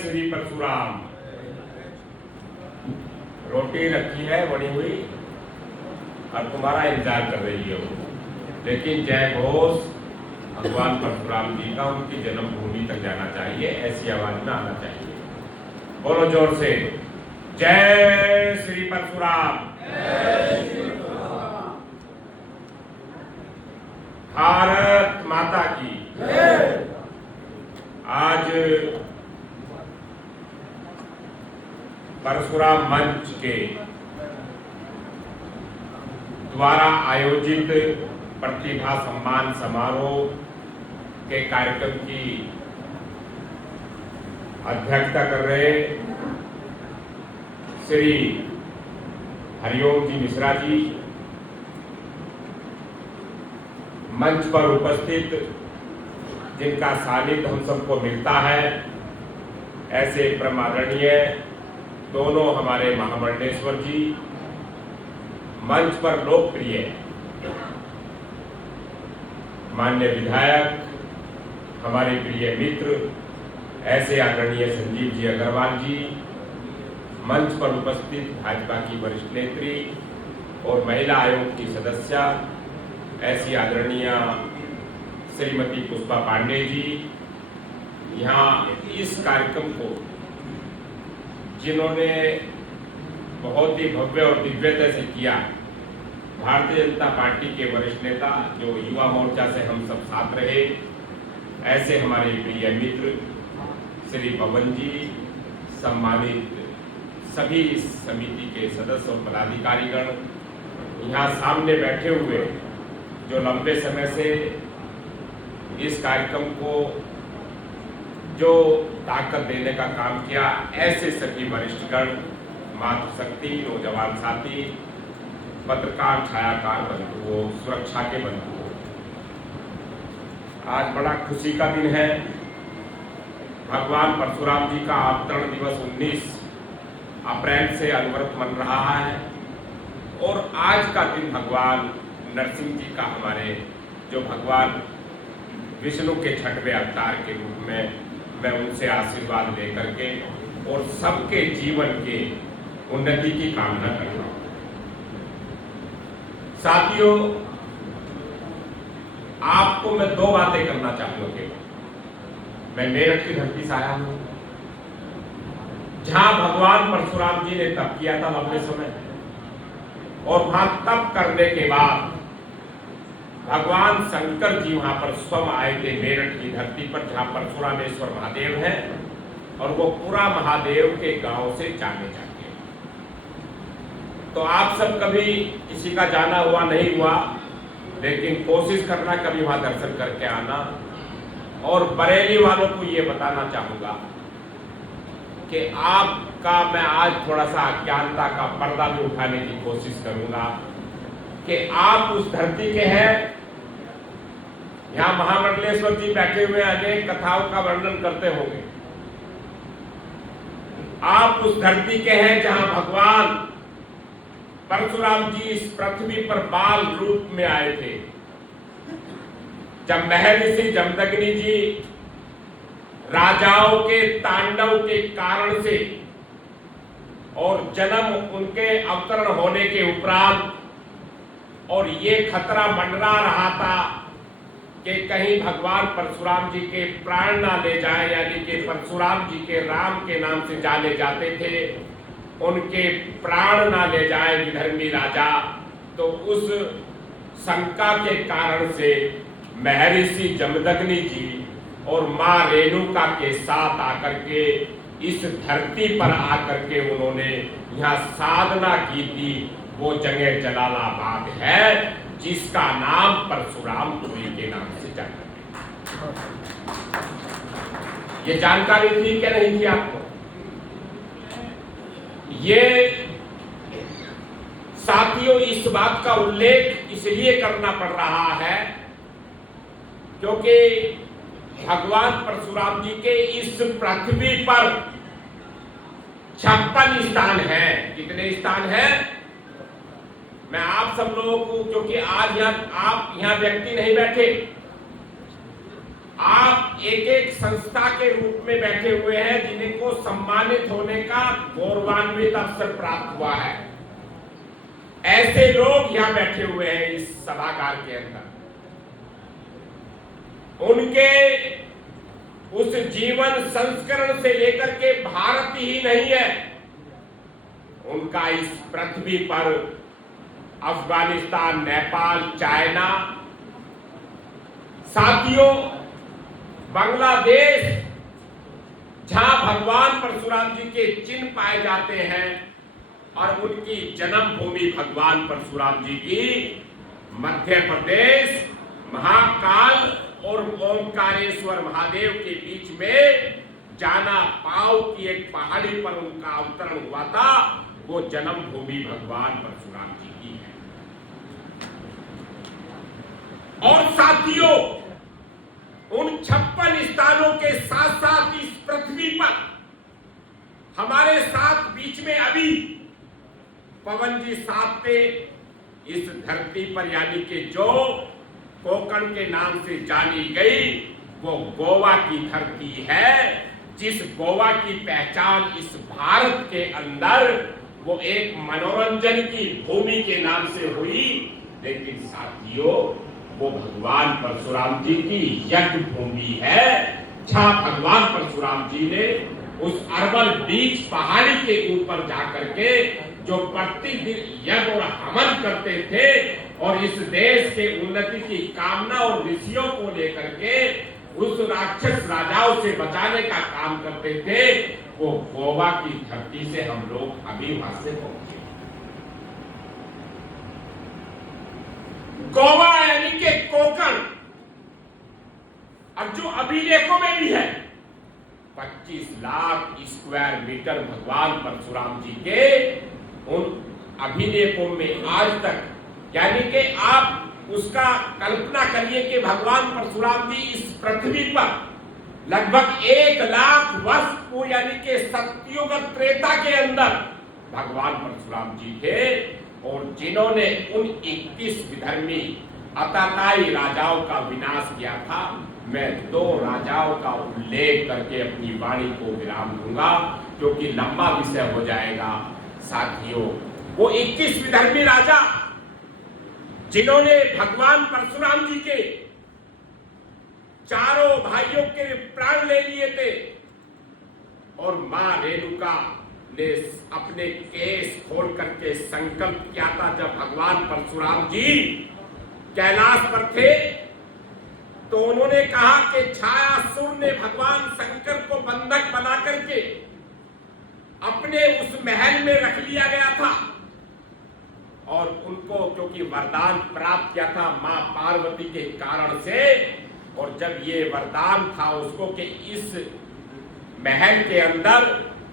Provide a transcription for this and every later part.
श्री परशुराम। रोटी रखी है बनी हुई और तुम्हारा इंतजार कर रही है वो, लेकिन जय घोष भगवान परशुराम जी का उनकी जन्मभूमि तक जाना चाहिए, ऐसी आवाज में आना चाहिए। बोलो जोर से, जय श्री परशुराम। भारत माता की। आज परशुराम मंच के द्वारा आयोजित प्रतिभा सम्मान समारोह के कार्यक्रम की अध्यक्षता कर रहे श्री हरिओम जी मिश्रा जी, मंच पर उपस्थित जिनका सानिध्य हम सबको मिलता है, ऐसे परम आदरणीय दोनों हमारे महामंडलेश्वर जी, मंच पर लोकप्रिय मान्य विधायक, हमारे प्रिय मित्र, ऐसे आदरणीय संजीव जी अग्रवाल जी, मंच पर उपस्थित भाजपा की वरिष्ठ नेत्री और महिला आयोग की सदस्य ऐसी आदरणीय श्रीमती पुष्पा पांडे जी, यहाँ इस कार्यक्रम को जिन्होंने बहुत ही भव्य और दिव्यता से किया, भारतीय जनता पार्टी के वरिष्ठ नेता जो युवा मोर्चा से हम सब साथ रहे, ऐसे हमारे प्रिय मित्र श्री पवन जी, सम्मानित सभी इस समिति के सदस्य और पदाधिकारीगण, यहाँ सामने बैठे हुए जो लंबे समय से इस कार्यक्रम को जो ताकत देने का काम किया, ऐसे सभी वरिष्ठगण, मातृशक्ति, नौजवान साथी, पत्रकार, छायाकार बंधुओं, सुरक्षा के बंधुओं, आज बड़ा खुशी का दिन है। भगवान परशुराम जी का अवतरण दिवस 19 अप्रैल से अनवरत मन रहा है और आज का दिन भगवान नरसिंह जी का, हमारे जो भगवान विष्णु के छठवें अवतार के रूप में मैं उनसे आशीर्वाद लेकर के और सबके जीवन के उन्नति की कामना करता हूं। साथियों, आपको मैं दो बातें करना चाहूंगा। मैं मेरठ की धरती से आया हूं, जहां भगवान परशुराम जी ने तप किया था लंबे समय, और वहां तप करने के बाद भगवान शंकर जी वहां पर स्वयं आए थे, मेरठ की धरती पर, जहां परशुरामेश्वर महादेव है और वो पूरा महादेव के गांव से जाने जाते हैं। तो आप सब कभी किसी का जाना हुआ नहीं हुआ, लेकिन कोशिश करना कभी वहां दर्शन करके आना। और बरेली वालों को ये बताना चाहूंगा कि आपका मैं आज थोड़ा सा अज्ञानता का पर्दा भी उठाने की कोशिश करूंगा कि आप उस धरती के हैं। यहाँ महामंडलेश्वर जी बैठे हुए अनेक कथाओं का वर्णन करते होंगे। आप उस धरती के हैं जहां भगवान परशुराम जी इस पृथ्वी पर बाल रूप में आए थे, जब महर्षि जमदग्नि जी राजाओं के तांडव के कारण से और जन्म उनके अवतरण होने के उपरांत, और ये खतरा मंडरा रहा था कि कहीं भगवान परशुराम जी के प्राण ना ले जाए, यानी कि परशुराम जी के राम के नाम से जाने जाते थे, उनके प्राण ना ले जाए विधर्मी राजा। तो उस शंका के कारण से महर्षि जमदग्नि जी और मां रेणुका के साथ आकर के इस धरती पर आकर के उन्होंने यहाँ साधना की थी। वो जगह जलालाबाद है, जिसका नाम परशुरामपुरी के नाम से जाना। ये जानकारी थी क्या नहीं थी आपको? ये साथियों, इस बात का उल्लेख इसलिए करना पड़ रहा है क्योंकि भगवान परशुराम जी के इस पृथ्वी पर 56 स्थान है। कितने स्थान हैं? मैं आप सब लोगों को, क्योंकि आज आप यहाँ व्यक्ति नहीं बैठे, आप एक एक संस्था के रूप में बैठे हुए हैं जिनको सम्मानित होने का गौरवान्वित अवसर प्राप्त हुआ है। ऐसे लोग यहां बैठे हुए हैं इस सभागार के अंदर। उनके उस जीवन संस्करण से लेकर के भारत ही नहीं है, उनका इस पृथ्वी पर अफगानिस्तान, नेपाल, चाइना, साथियों बांग्लादेश, जहां भगवान परशुराम जी के चिन्ह पाए जाते हैं और उनकी जन्मभूमि भगवान परशुराम जी की मध्य प्रदेश, महाकाल और ओंकारेश्वर महादेव के बीच में जाना पाव की एक पहाड़ी पर उनका अवतरण हुआ था। वो जन्मभूमि भगवान परशुराम जी की है। और साथियों, उन 56 स्थानों के साथ साथ इस पृथ्वी पर हमारे साथ बीच में अभी पवन जी साथ थे। इस धरती पर यानी कि जो कोकण के नाम से जानी गई वो गोवा की धरती है, जिस गोवा की पहचान इस भारत के अंदर वो एक मनोरंजन की भूमि के नाम से हुई, लेकिन साथियों वो भगवान परशुराम जी की यज्ञ भूमि है, जहां भगवान परशुराम जी ने उस अरवल बीच पहाड़ी के ऊपर जाकर के जो प्रतिदिन यज्ञ और हवन करते थे और इस देश के उन्नति की कामना और ऋषियों को लेकर के उस राक्षस राजाओं से बचाने का काम करते थे, वो गोवा की धरती से हम लोग अभी वहां से पहुंचे। गोवा यानी कि कोकण, अब जो अभिलेखों में भी है 25 लाख स्क्वायर मीटर भगवान परशुराम जी के उन अभिलेखों में आज तक, यानी कि आप उसका कल्पना करिए कि भगवान परशुराम जी इस पृथ्वी पर लगभग 1 लाख वर्ष को यानी कि सतयुग त्रेता के अंदर भगवान परशुराम जी थे, और जिन्होंने उन 21 विधर्मी अताताई राजाओं का विनाश किया था। मैं 2 राजाओं का उल्लेख करके अपनी वाणी को विराम दूंगा क्योंकि लंबा विषय हो जाएगा। साथियों, वो 21 विधर्मी राजा जिन्होंने भगवान परशुराम जी के चारों भाइयों के प्राण ले लिए थे, और मां रेणुका ने अपने केस खोल करके संकल्प किया था जब भगवान परशुराम जी कैलाश पर थे, तो उन्होंने कहा कि छायासुर ने भगवान शंकर को बंधक बना करके अपने उस महल में रख लिया गया था, और उनको क्योंकि वरदान प्राप्त किया था मां पार्वती के कारण से, और जब ये वरदान था उसको कि इस महल के अंदर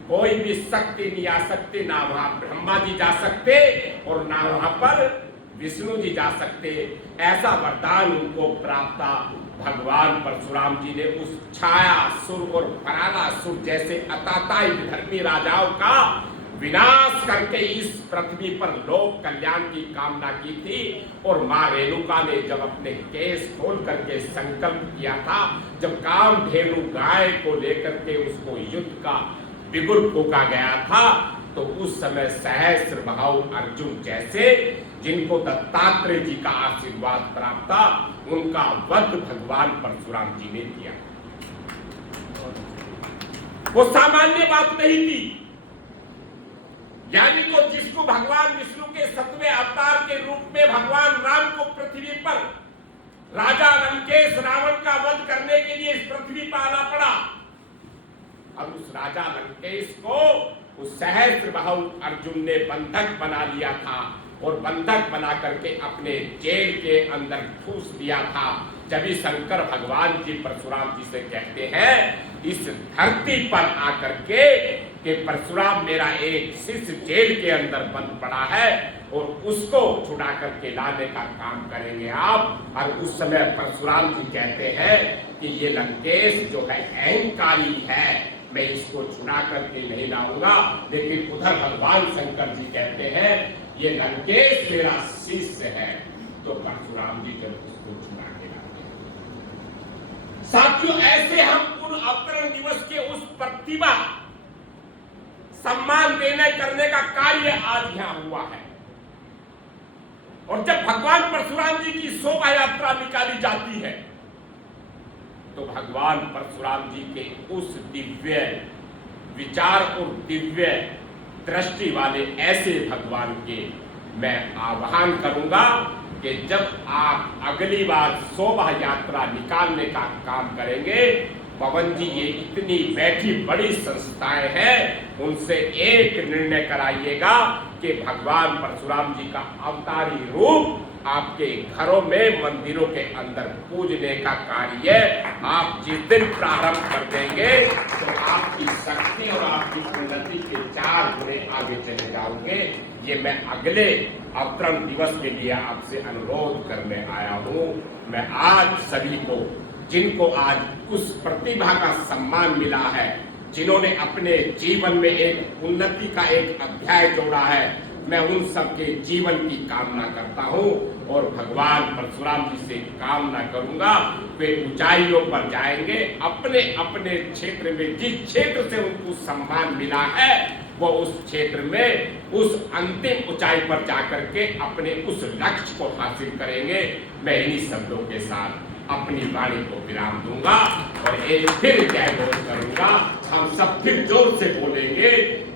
कोई भी शक्ति नहीं आ सकती, ना वहां ब्रह्मा जी जा सकते और ना वहां पर विष्णु जी जा सकते, ऐसा वरदान उनको प्राप्त था। भगवान परशुराम जी ने उस छायासुर और परागासुर जैसे अताताई धर्मी राजाओं का विनाश करके इस पृथ्वी पर लोक कल्याण की कामना की थी, और मां रेणुका ने जब अपने केस खोल करके संकल्प किया था, जब कामधेनु गाय को लेकर के उसको युद्ध का बिगुल फूका गया था, तो उस समय सहस्त्रबाहु अर्जुन जैसे जिनको दत्तात्रेय जी का आशीर्वाद प्राप्त था, उनका वध भगवान परशुराम जी ने किया। वो सामान्य बात नहीं थी, यानी तो जिसको भगवान विष्णु के 7वें अवतार के रूप में भगवान राम को पृथ्वी पर राजा लंकेश रावण का वध करने के लिए इस पृथ्वी पर आना पड़ा, अब उस राजा लंकेश को उस सहस्त्रबाहु अर्जुन ने बंधक बना लिया था, और बंधक बना करके अपने जेल के अंदर ठूस दिया था। जब भी शंकर भगवान जी परशुराम जी से कहते हैं इस धरती पर आकर के कि परशुराम मेरा एक शिष्य जेल के अंदर बंद पड़ा है और उसको छुड़ा करके लाने का काम करेंगे आप, और उस समय परशुराम जी कहते हैं कि ये लंकेश जो है अहंकारी है, मैं इसको छुड़ा करके नहीं लाऊंगा। लेकिन उधर भगवान शंकर जी कहते हैं ये लंकेश मेरा शिष्य है, तो परशुराम जी जब उसको छुड़ा के लाते हैं। साथियों, ऐसे हम उन अवतरण दिवस के उस प्रतिभा सम्मान देने करने का कार्य आज यहां हुआ है। और जब भगवान परशुराम जी की शोभा यात्रा निकाली जाती है तो भगवान परशुराम जी के उस दिव्य विचार और दिव्य दृष्टि वाले ऐसे भगवान के मैं आह्वान करूंगा कि जब आप अगली बार शोभा यात्रा निकालने का काम करेंगे, पवन जी ये इतनी बैठी बड़ी संस्थाएं हैं, उनसे एक निर्णय कराइएगा कि भगवान परशुराम जी का अवतारी रूप आपके घरों में मंदिरों के अंदर पूजने का कार्य आप जिस दिन प्रारंभ कर देंगे तो आपकी शक्ति और आपकी उन्नति के 4 गुने आगे चले जाओगे। ये मैं अगले अवतरण दिवस के लिए आपसे अनुरोध करने आया हूँ। मैं आज सभी को, जिनको आज उस प्रतिभा का सम्मान मिला है, जिन्होंने अपने जीवन में एक उन्नति का एक अध्याय जोड़ा है, मैं उन सबके जीवन की कामना करता हूं और भगवान परशुराम जी से कामना करूंगा वे ऊंचाइयों पर जाएंगे। अपने अपने क्षेत्र में जिस क्षेत्र से उनको सम्मान मिला है वो उस क्षेत्र में उस अंतिम ऊंचाई पर जाकर के अपने उस लक्ष्य को हासिल करेंगे। मैं इन्हीं शब्दों के साथ अपनी वाणी को विराम दूंगा और एक फिर जय घोष करूंगा। हम सब फिर जोर से बोलेंगे,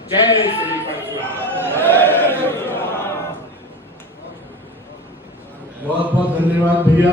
जय श्री परशुराम। बहुत बहुत धन्यवाद भैया।